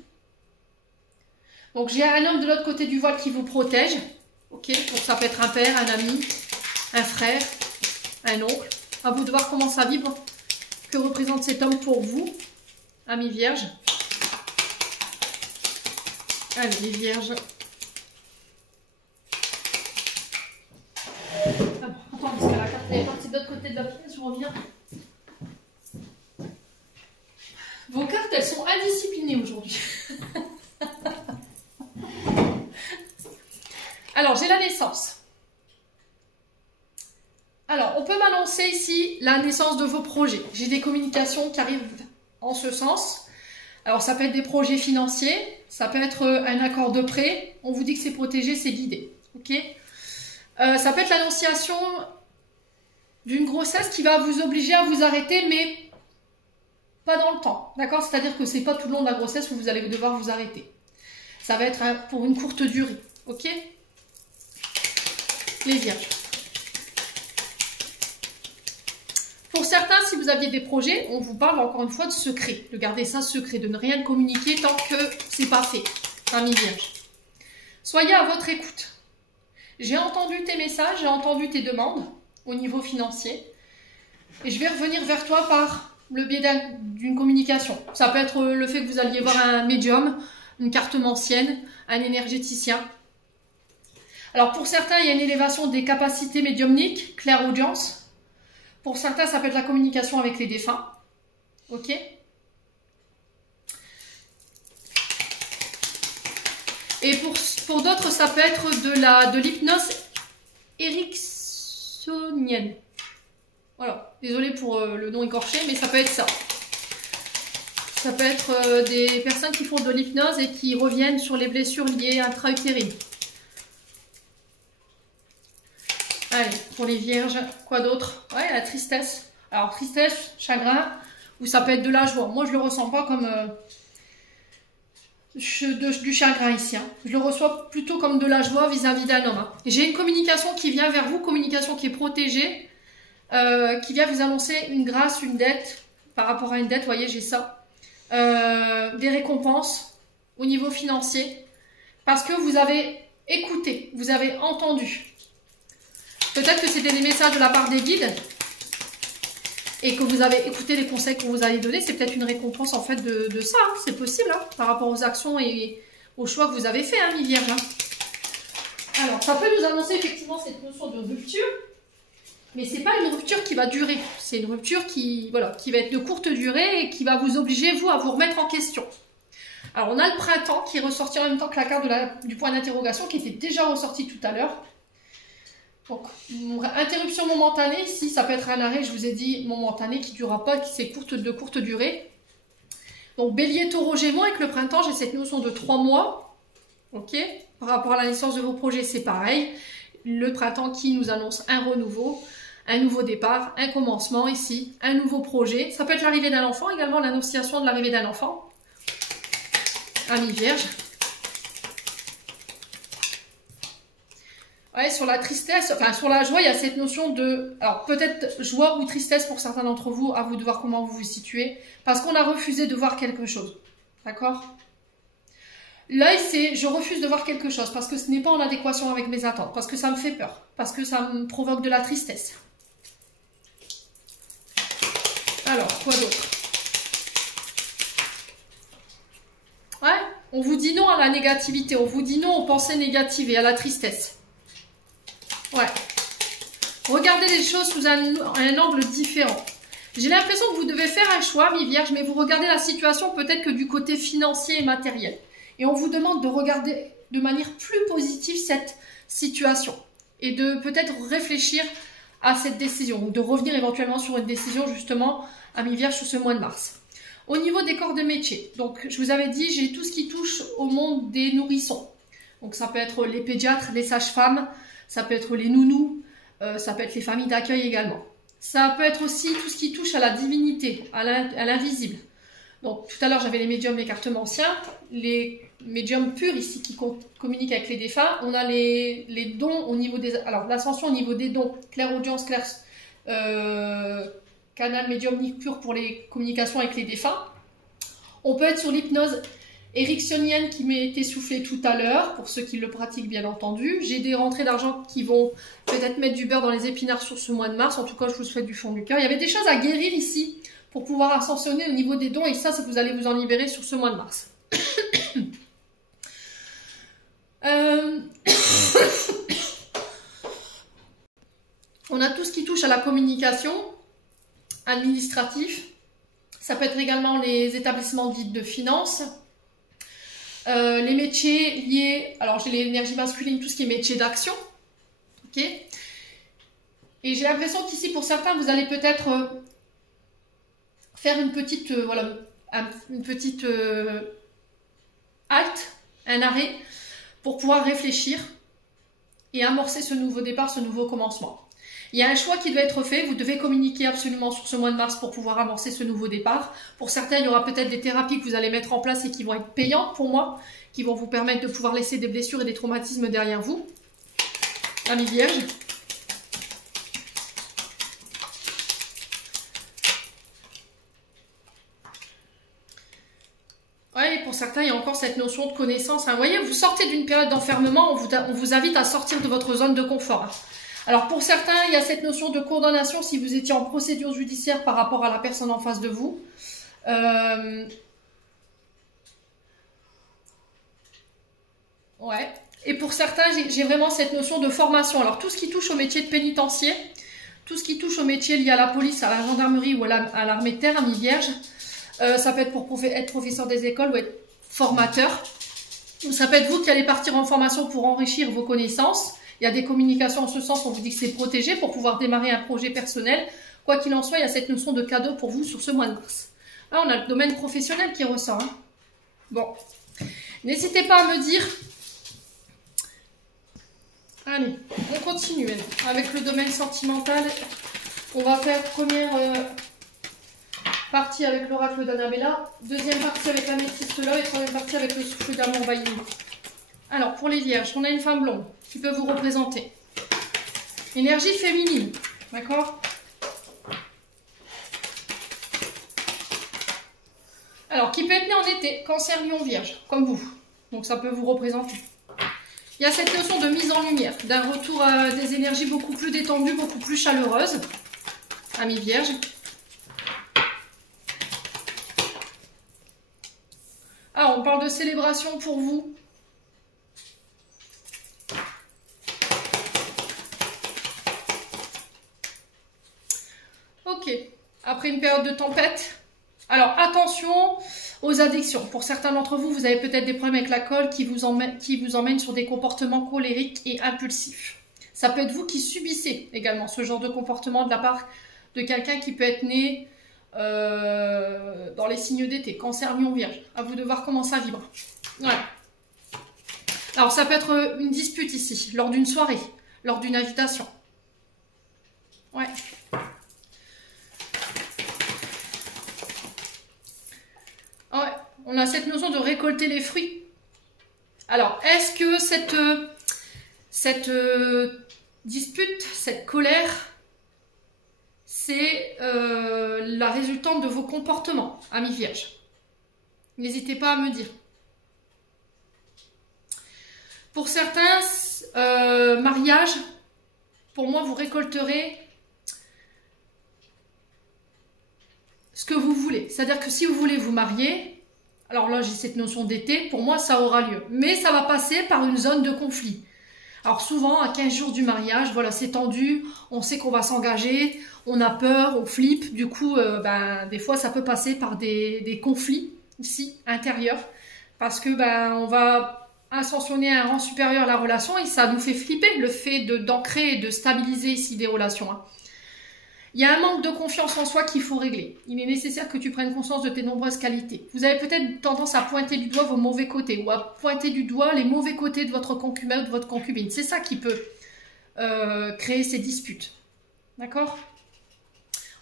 Donc, j'ai un homme de l'autre côté du voile qui vous protège. Ok, donc ça peut être un père, un ami, un frère, un oncle. À vous de voir comment ça vibre. Que représente cet homme pour vous, amis Vierges. Allez, les Vierges. Attends, parce que la carte est partie de l'autre côté de la pièce, je reviens. Vos cartes, elles sont indisciplinées aujourd'hui. Alors, j'ai la naissance. Alors, on peut m'annoncer ici la naissance de vos projets. J'ai des communications qui arrivent en ce sens. Alors, ça peut être des projets financiers, ça peut être un accord de prêt. On vous dit que c'est protégé, c'est guidé. Ok. Ça peut être l'annonciation d'une grossesse qui va vous obliger à vous arrêter, mais pas dans le temps. D'accord? C'est-à-dire que c'est pas tout le long de la grossesse où vous allez devoir vous arrêter. Ça va être pour une courte durée. Ok? Les Vierges. Pour certains, si vous aviez des projets, on vous parle encore une fois de secret, de garder ça secret, de ne rien communiquer tant que c'est pas fait. Amis Vierges. Soyez à votre écoute. J'ai entendu tes messages, j'ai entendu tes demandes au niveau financier et je vais revenir vers toi par le biais d'une communication. Ça peut être le fait que vous alliez voir un médium, une cartomancienne, un énergéticien. Alors pour certains, il y a une élévation des capacités médiumniques, clairaudience. Pour certains, ça peut être la communication avec les défunts. Ok? Et pour d'autres, ça peut être de l'hypnose ericksonienne. Voilà, désolée pour le nom écorché, mais ça peut être ça. Ça peut être des personnes qui font de l'hypnose et qui reviennent sur les blessures liées intra-utérines. Allez, pour les Vierges, quoi d'autre? Ouais, la tristesse. Alors, tristesse, chagrin, ou ça peut être de la joie. Moi, je le ressens pas comme du chagrin ici. Hein. Je le reçois plutôt comme de la joie vis-à-vis d'un homme. Hein. J'ai une communication qui vient vers vous, communication qui est protégée, qui vient vous annoncer une grâce, une dette. Par rapport à une dette, vous voyez, j'ai ça. Des récompenses au niveau financier. Parce que vous avez écouté, vous avez entendu. Peut-être que c'était des messages de la part des guides et que vous avez écouté les conseils qu'on vous a donnés. C'est peut-être une récompense en fait de ça. Hein. C'est possible hein, par rapport aux actions et aux choix que vous avez fait, hein, mi-vierge. Hein. Alors, ça peut nous annoncer effectivement cette notion de rupture, mais c'est pas une rupture qui va durer. C'est une rupture qui va être de courte durée et qui va vous obliger, vous, à vous remettre en question. Alors, on a le printemps qui est ressorti en même temps que la carte du point d'interrogation qui était déjà ressorti tout à l'heure. Donc, interruption momentanée, ici, ça peut être un arrêt, je vous ai dit, momentané, qui ne durera pas, qui c'est de courte durée. Donc, Bélier, Taureau, Gémeaux, avec le printemps, j'ai cette notion de 3 mois. Ok. Par rapport à la naissance de vos projets, c'est pareil. Le printemps qui nous annonce un renouveau, un nouveau départ, un commencement ici, un nouveau projet. Ça peut être l'arrivée d'un enfant, également l'annonciation de l'arrivée d'un enfant. Amis Vierge. Ouais, sur la tristesse, enfin sur la joie, il y a cette notion de... Alors peut-être joie ou tristesse pour certains d'entre vous, à vous de voir comment vous vous situez, parce qu'on a refusé de voir quelque chose. D'accord? L'œil, c'est je refuse de voir quelque chose, parce que ce n'est pas en adéquation avec mes attentes, parce que ça me fait peur, parce que ça me provoque de la tristesse. Alors, quoi d'autre? Ouais, on vous dit non à la négativité, on vous dit non aux pensées négatives et à la tristesse. Ouais. Regardez les choses sous un angle différent. J'ai l'impression que vous devez faire un choix, mi-vierge, mais vous regardez la situation peut-être que du côté financier et matériel. Et on vous demande de regarder de manière plus positive cette situation. Et de peut-être réfléchir à cette décision. Ou de revenir éventuellement sur une décision justement à mi-vierge sur ce mois de mars. Au niveau des corps de métier, donc je vous avais dit, j'ai tout ce qui touche au monde des nourrissons. Donc ça peut être les pédiatres, les sages-femmes, ça peut être les nounous, ça peut être les familles d'accueil également. Ça peut être aussi tout ce qui touche à la divinité, à l'invisible. Donc tout à l'heure j'avais les médiums, les cartomanciens, les médiums purs ici qui communiquent avec les défunts. On a les dons au niveau des... Alors l'ascension au niveau des dons, clairaudience, canal médiumnique pur pour les communications avec les défunts. On peut être sur l'hypnose ericksonienne qui m'est été soufflée tout à l'heure, pour ceux qui le pratiquent bien entendu. J'ai des rentrées d'argent qui vont peut-être mettre du beurre dans les épinards sur ce mois de mars. En tout cas, je vous le souhaite du fond du cœur. Il y avait des choses à guérir ici pour pouvoir ascensionner au niveau des dons et ça vous allez vous en libérer sur ce mois de mars. On a tout ce qui touche à la communication, administratif. Ça peut être également les établissements dits de finances. Les métiers liés, alors j'ai l'énergie masculine, tout ce qui est métier d'action. Ok. Et j'ai l'impression qu'ici, pour certains, vous allez peut-être faire une petite, voilà, une petite halte, un arrêt, pour pouvoir réfléchir et amorcer ce nouveau départ, ce nouveau commencement. Il y a un choix qui doit être fait, vous devez communiquer absolument sur ce mois de mars pour pouvoir amorcer ce nouveau départ. Pour certains, il y aura peut-être des thérapies que vous allez mettre en place et qui vont être payantes pour moi, qui vont vous permettre de pouvoir laisser des blessures et des traumatismes derrière vous. Amis vierges. Ouais, et pour certains, il y a encore cette notion de connaissance. Vous voyez, vous sortez d'une période d'enfermement, on vous invite à sortir de votre zone de confort. Alors pour certains, il y a cette notion de condamnation si vous étiez en procédure judiciaire par rapport à la personne en face de vous. Ouais. Et pour certains, j'ai vraiment cette notion de formation. Alors tout ce qui touche au métier de pénitencier, tout ce qui touche au métier lié à la police, à la gendarmerie ou à l'armée de terre, amis vierges, ça peut être pour être professeur des écoles ou être formateur. Ça peut être vous qui allez partir en formation pour enrichir vos connaissances. Il y a des communications en ce sens, on vous dit que c'est protégé pour pouvoir démarrer un projet personnel. Quoi qu'il en soit, il y a cette notion de cadeau pour vous sur ce mois de mars. Là, on a le domaine professionnel qui ressort. Hein. Bon, n'hésitez pas à me dire. Allez, on continue avec le domaine sentimental. On va faire première partie avec l'oracle d'Annabella, deuxième partie avec la métisse là et troisième partie avec le souffle d'amour Bailly. Alors, pour les vierges, on a une femme blonde qui peut vous représenter. Énergie féminine, d'accord? Alors, qui peut être né en été, cancer, lion, vierge, comme vous. Donc, ça peut vous représenter. Il y a cette notion de mise en lumière, d'un retour à des énergies beaucoup plus détendues, beaucoup plus chaleureuses. Amis vierges. Ah, on parle de célébration pour vous. Ok, après une période de tempête. Alors, attention aux addictions. Pour certains d'entre vous, vous avez peut-être des problèmes avec l'alcool qui vous emmènent sur des comportements colériques et impulsifs. Ça peut être vous qui subissez également ce genre de comportement de la part de quelqu'un qui peut être né dans les signes d'été, cancer, lion, vierge. À vous de voir comment ça vibre. Voilà. Alors, ça peut être une dispute ici, lors d'une soirée, lors d'une invitation. Ouais. Ouais, on a cette notion de récolter les fruits. Alors, est-ce que Cette dispute, cette colère, c'est la résultante de vos comportements, amis vierges. N'hésitez pas à me dire. Pour certains mariages, pour moi, vous récolterez ce que vous voulez. C'est-à-dire que si vous voulez vous marier, alors là, j'ai cette notion d'été, pour moi, ça aura lieu. Mais ça va passer par une zone de conflit. Alors souvent, à 15 jours du mariage, voilà, c'est tendu, on sait qu'on va s'engager, on a peur, on flippe. Du coup, des fois, ça peut passer par des conflits, ici, intérieurs. Parce que on va ascensionner à un rang supérieur la relation et ça nous fait flipper, le fait d'ancrer et de stabiliser ici des relations. Hein. Il y a un manque de confiance en soi qu'il faut régler. Il est nécessaire que tu prennes conscience de tes nombreuses qualités. Vous avez peut-être tendance à pointer du doigt vos mauvais côtés ou à pointer du doigt les mauvais côtés de votre concubin ou de votre concubine. C'est ça qui peut créer ces disputes. D'accord?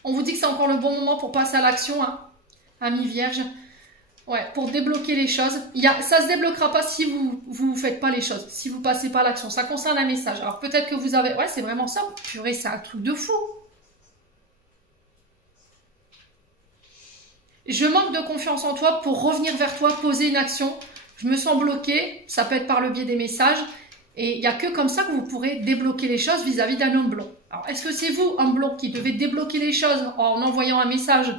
On vous dit que c'est encore le bon moment pour passer à l'action, hein, amis vierges. Ouais, pour débloquer les choses. Ça ne se débloquera pas si vous faites pas les choses, si vous passez pas à l'action. Ça concerne un message. Alors peut-être que vous avez... Ouais, c'est vraiment ça. Purée, c'est un truc de fou. Je manque de confiance en toi pour revenir vers toi, poser une action. Je me sens bloquée, ça peut être par le biais des messages. Et il n'y a que comme ça que vous pourrez débloquer les choses vis-à-vis d'un homme blond. Alors, est-ce que c'est vous, homme blond, qui devez débloquer les choses en envoyant un message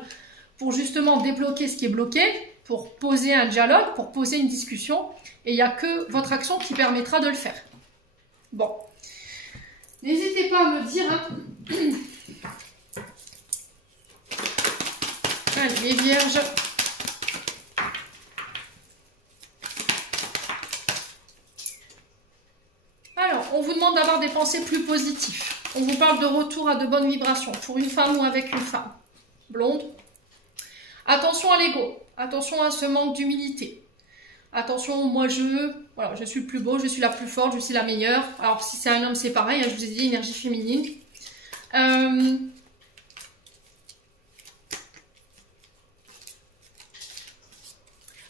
pour justement débloquer ce qui est bloqué, pour poser un dialogue, pour poser une discussion? Et il n'y a que votre action qui permettra de le faire. Bon. N'hésitez pas à me dire... Hein. Allez, les vierges. Alors, on vous demande d'avoir des pensées plus positives. On vous parle de retour à de bonnes vibrations pour une femme ou avec une femme. Blonde. Attention à l'ego. Attention à ce manque d'humilité. Attention, moi voilà, je suis le plus beau, je suis la plus forte, je suis la meilleure. Alors, si c'est un homme, c'est pareil. Hein, je vous ai dit, énergie féminine.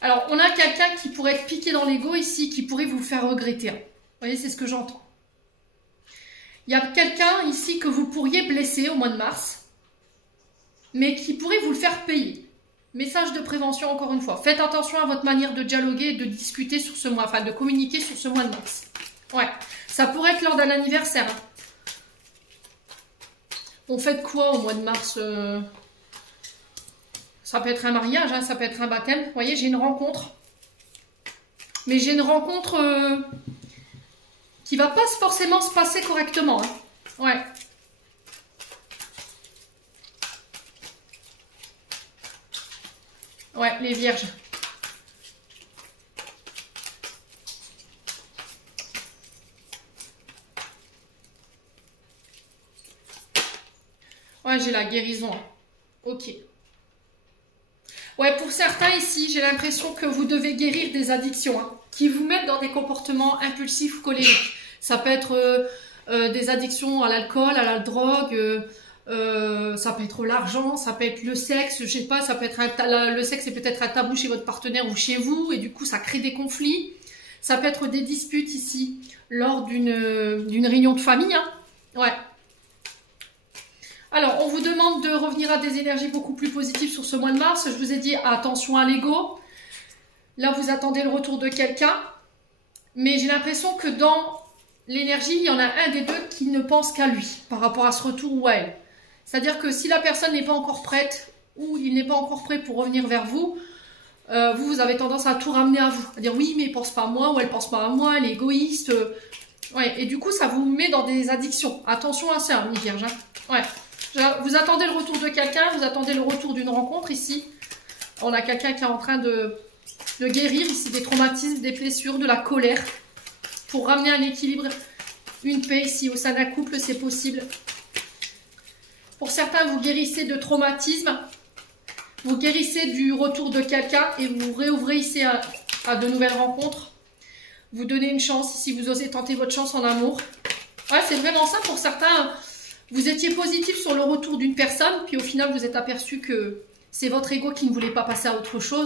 Alors, on a quelqu'un qui pourrait être piqué dans l'ego ici, qui pourrait vous faire regretter. Vous voyez, c'est ce que j'entends. Il y a quelqu'un ici que vous pourriez blesser au mois de mars, mais qui pourrait vous le faire payer. Message de prévention, encore une fois. Faites attention à votre manière de dialoguer et de discuter sur ce mois, enfin de communiquer sur ce mois de mars. Ouais, ça pourrait être lors d'un anniversaire. Hein. On fait quoi au mois de mars Ça peut être un mariage, hein, ça peut être un baptême. Vous voyez, j'ai une rencontre. Mais j'ai une rencontre qui va pas forcément se passer correctement. Hein. Ouais. Ouais, les vierges. Ouais, j'ai la guérison. Ok. Ouais, pour certains ici, j'ai l'impression que vous devez guérir des addictions hein, qui vous mettent dans des comportements impulsifs ou colériques. Ça peut être des addictions à l'alcool, à la drogue, ça peut être l'argent, ça peut être le sexe, je sais pas, ça peut être le sexe est peut-être un tabou chez votre partenaire ou chez vous et du coup ça crée des conflits. Ça peut être des disputes ici lors d'une réunion de famille. Hein. Ouais. Alors, on vous demande de revenir à des énergies beaucoup plus positives sur ce mois de mars. Je vous ai dit, attention à l'ego. Là, vous attendez le retour de quelqu'un. Mais j'ai l'impression que dans l'énergie, il y en a un des deux qui ne pense qu'à lui par rapport à ce retour ou à elle. C'est-à-dire que si la personne n'est pas encore prête ou il n'est pas encore prêt pour revenir vers vous, vous avez tendance à tout ramener à vous. À dire oui, mais il pense pas à moi ou elle pense pas à moi, elle est égoïste. Ouais, et du coup, ça vous met dans des addictions. Attention à ça, mes vierges. Hein. Ouais. Vous attendez le retour de quelqu'un, vous attendez le retour d'une rencontre ici. On a quelqu'un qui est en train de guérir ici des traumatismes, des blessures, de la colère. Pour ramener un équilibre, une paix ici au sein d'un couple, c'est possible. Pour certains, vous guérissez de traumatisme. Vous guérissez du retour de quelqu'un et vous réouvrez ici à de nouvelles rencontres. Vous donnez une chance ici, vous osez tenter votre chance en amour. Ouais, c'est vraiment ça pour certains. Vous étiez positif sur le retour d'une personne, puis au final, vous êtes aperçu que c'est votre ego qui ne voulait pas passer à autre chose.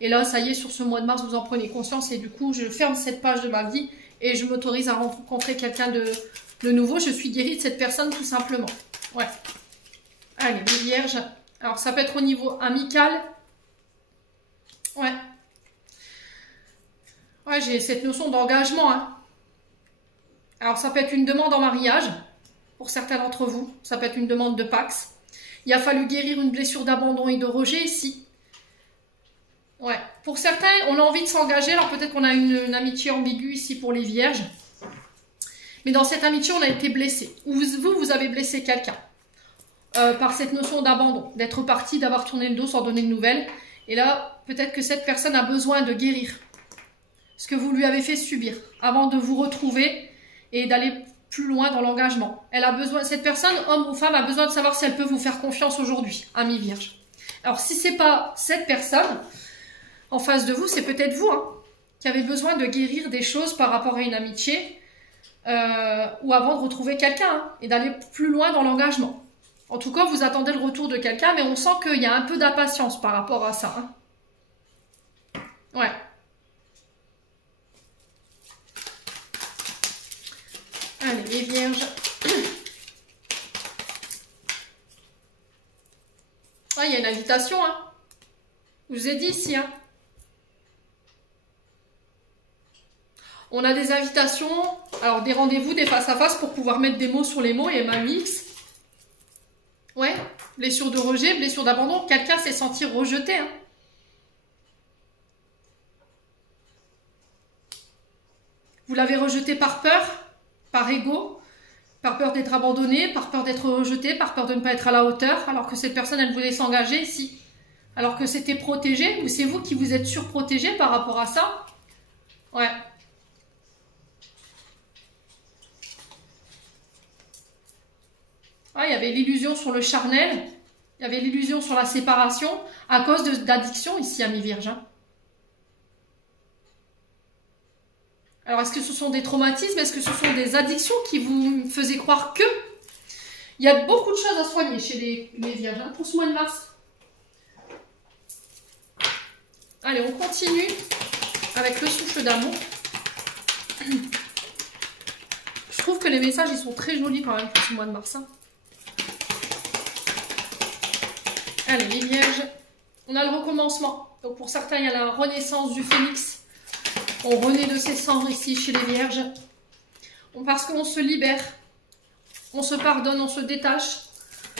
Et là, ça y est, sur ce mois de mars, vous en prenez conscience. Et du coup, je ferme cette page de ma vie et je m'autorise à rencontrer quelqu'un de nouveau. Je suis guérie de cette personne tout simplement. Ouais. Allez, les vierges. Alors, ça peut être au niveau amical. Ouais. Ouais, j'ai cette notion d'engagement. Hein. Alors, ça peut être une demande en mariage, pour certains d'entre vous. Ça peut être une demande de Pax. Il a fallu guérir une blessure d'abandon et de rejet ici. Ouais. Pour certains, on a envie de s'engager. Alors, peut-être qu'on a une amitié ambiguë ici pour les vierges. Mais dans cette amitié, on a été blessé. Ou vous avez blessé quelqu'un. Par cette notion d'abandon, d'être parti, d'avoir tourné le dos sans donner de nouvelles. Et là, peut-être que cette personne a besoin de guérir ce que vous lui avez fait subir avant de vous retrouver et d'aller plus loin dans l'engagement. Elle a besoin, cette personne, homme ou femme, a besoin de savoir si elle peut vous faire confiance aujourd'hui, ami vierge. Alors, si c'est pas cette personne en face de vous, c'est peut-être vous hein, qui avez besoin de guérir des choses par rapport à une amitié ou avant de retrouver quelqu'un hein, et d'aller plus loin dans l'engagement. En tout cas, vous attendez le retour de quelqu'un, mais on sent qu'il y a un peu d'impatience par rapport à ça. Hein. Ouais. Allez, les vierges. Ah, il y a une invitation, hein. Je vous ai dit ici, hein. On a des invitations, alors des rendez-vous, des face-à-face pour pouvoir mettre des mots sur les mots et un mix. Ouais, blessure de rejet, blessure d'abandon. Quelqu'un s'est senti rejeté. Hein. Vous l'avez rejeté par peur, par ego, par peur d'être abandonné, par peur d'être rejeté, par peur de ne pas être à la hauteur, alors que cette personne, elle voulait s'engager ici. Alors que c'était protégé, ou c'est vous qui vous êtes surprotégé par rapport à ça. Ouais. Ah, il y avait l'illusion sur le charnel, il y avait l'illusion sur la séparation à cause d'addiction ici, ami vierge. Hein. Alors, est-ce que ce sont des traumatismes? Est-ce que ce sont des addictions qui vous faisaient croire que... Il y a beaucoup de choses à soigner chez les vierges hein, pour ce mois de mars. Allez, on continue avec le souffle d'amour. Je trouve que les messages, ils sont très jolis quand même pour ce mois de mars. Hein. Allez, les vierges, on a le recommencement. Donc pour certains, il y a la renaissance du phénix. On renaît de ses cendres ici chez les vierges. Parce qu'on se libère, on se pardonne, on se détache.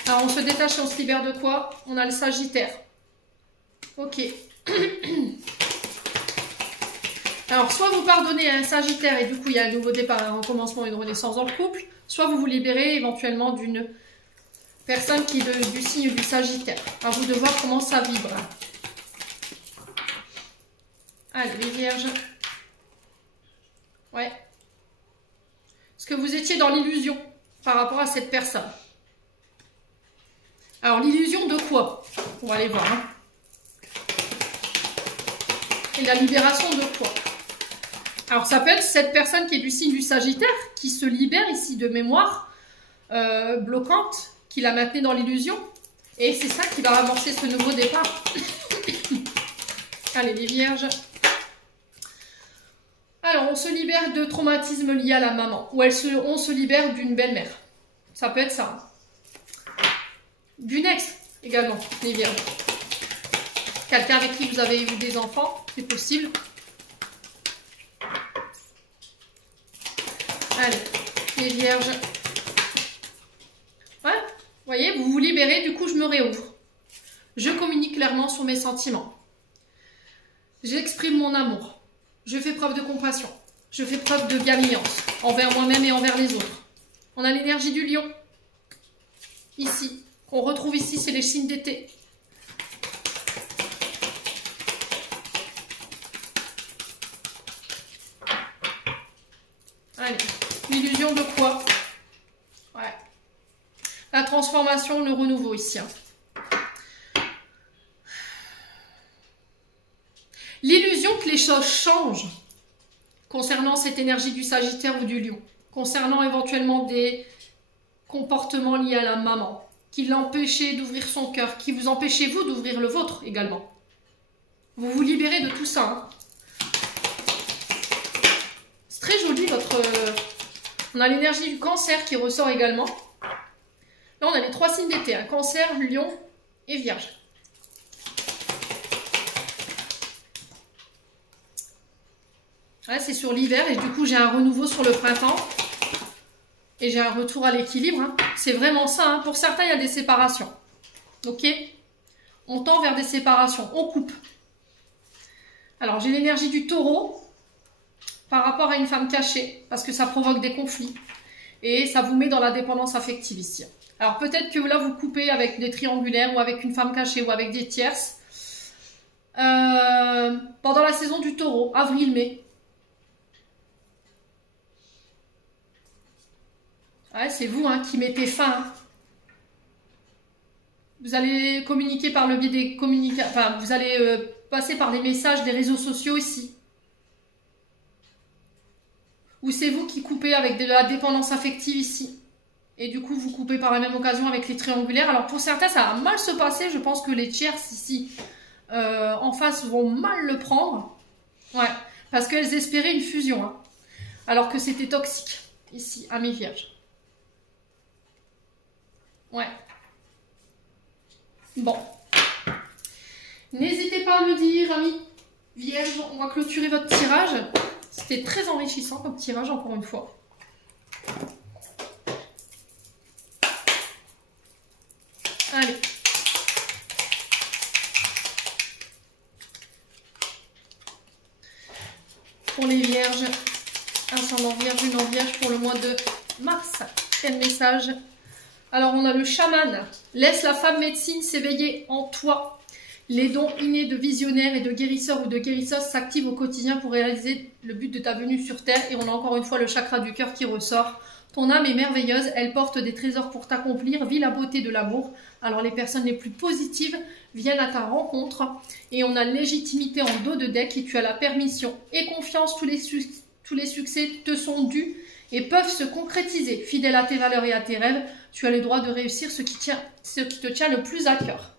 Alors on se détache et on se libère de quoi? On a le Sagittaire. Ok. Alors soit vous pardonnez à un Sagittaire et du coup il y a un nouveau départ, un recommencement, une renaissance dans le couple. Soit vous vous libérez éventuellement d'une personne qui est du signe du Sagittaire. À vous de voir comment ça vibre. Allez, les vierges. Ouais. Est-ce que vous étiez dans l'illusion par rapport à cette personne? Alors, l'illusion de quoi? On va aller voir. Hein. Et la libération de quoi? Alors, ça peut être cette personne qui est du signe du Sagittaire, qui se libère ici de mémoire bloquante, qui la maintenait dans l'illusion. Et c'est ça qui va amorcer ce nouveau départ. Allez, les vierges. Alors, on se libère de traumatismes liés à la maman. Ou on se libère d'une belle-mère. Ça peut être ça. D'une ex, également, les vierges. Quelqu'un avec qui vous avez eu des enfants, c'est possible. Allez, les vierges. Ouais, vous voyez, vous vous libérez, du coup, je me réouvre. Je communique clairement sur mes sentiments. J'exprime mon amour. Je fais preuve de compassion. Je fais preuve de bienveillance envers moi-même et envers les autres. On a l'énergie du lion. Ici. Qu'on retrouve ici, c'est les signes d'été. Allez. L'illusion de quoi? Ouais. La transformation, le renouveau ici. Hein. L'illusion que les choses changent concernant cette énergie du Sagittaire ou du Lion, concernant éventuellement des comportements liés à la maman, qui l'empêchaient d'ouvrir son cœur, qui vous empêchez vous d'ouvrir le vôtre également. Vous vous libérez de tout ça. Hein. très joli votre... On a l'énergie du cancer qui ressort également. Là, on a les 3 signes d'été, hein, cancer, lion et vierge. Là, c'est sur l'hiver et du coup, j'ai un renouveau sur le printemps. Et j'ai un retour à l'équilibre. Hein. C'est vraiment ça. Hein. Pour certains, il y a des séparations. Ok? On tend vers des séparations. On coupe. Alors, j'ai l'énergie du taureau par rapport à une femme cachée. Parce que ça provoque des conflits. Et ça vous met dans la dépendance affective ici. Alors, peut-être que là, vous coupez avec des triangulaires ou avec une femme cachée ou avec des tierces. Pendant la saison du taureau, avril-mai. Ouais, c'est vous hein, qui mettez fin. Hein. Vous allez communiquer par le biais des communications. Enfin, vous allez passer par les messages des réseaux sociaux ici. Ou c'est vous qui coupez avec de la dépendance affective ici. Et du coup, vous coupez par la même occasion avec les triangulaires. Alors pour certains, ça va mal se passer. Je pense que les tierces ici, en face, vont mal le prendre. Ouais, parce qu'elles espéraient une fusion. Hein. Alors que c'était toxique, ici, à mes vierges. Ouais. Bon. N'hésitez pas à me dire, amis vierges, on va clôturer votre tirage. C'était très enrichissant comme tirage, encore une fois. Allez. Pour les vierges, ascendant vierge, une en vierge pour le mois de mars. Quel message? Alors, on a le chaman. Laisse la femme médecine s'éveiller en toi. Les dons innés de visionnaire et de guérisseur ou de guérisseuse s'activent au quotidien pour réaliser le but de ta venue sur Terre. Et on a encore une fois le chakra du cœur qui ressort. Ton âme est merveilleuse. Elle porte des trésors pour t'accomplir. Vis la beauté de l'amour. Alors, les personnes les plus positives viennent à ta rencontre. Et on a légitimité en dos de deck et tu as la permission et confiance. Tous les succès te sont dus et peuvent se concrétiser. Fidèle à tes valeurs et à tes rêves, tu as le droit de réussir ce qui te tient le plus à cœur.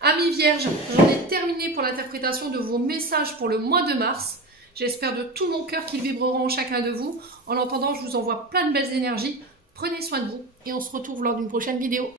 Amis vierges, j'en ai terminé pour l'interprétation de vos messages pour le mois de mars. J'espère de tout mon cœur qu'ils vibreront en chacun de vous. En attendant, je vous envoie plein de belles énergies. Prenez soin de vous et on se retrouve lors d'une prochaine vidéo.